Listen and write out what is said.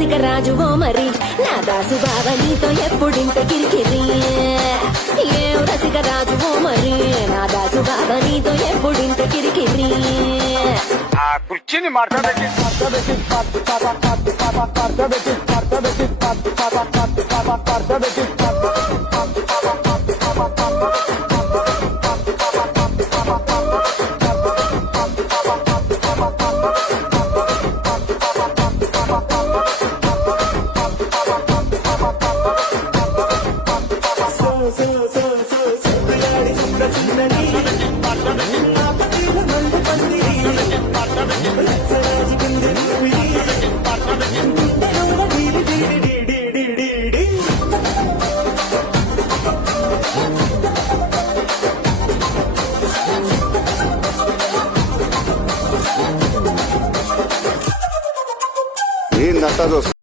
రసిక రాజువో మరి నా దాసు బావ నీతో ఎప్పుడింత కిరికిరి ఏం రసిక రాజువో మరి నా దాసు బావ నీతో ఎప్పుడింత కిరికిరి ఆ కుర్చీని మాట్లాడబెట్టి ఏందంతా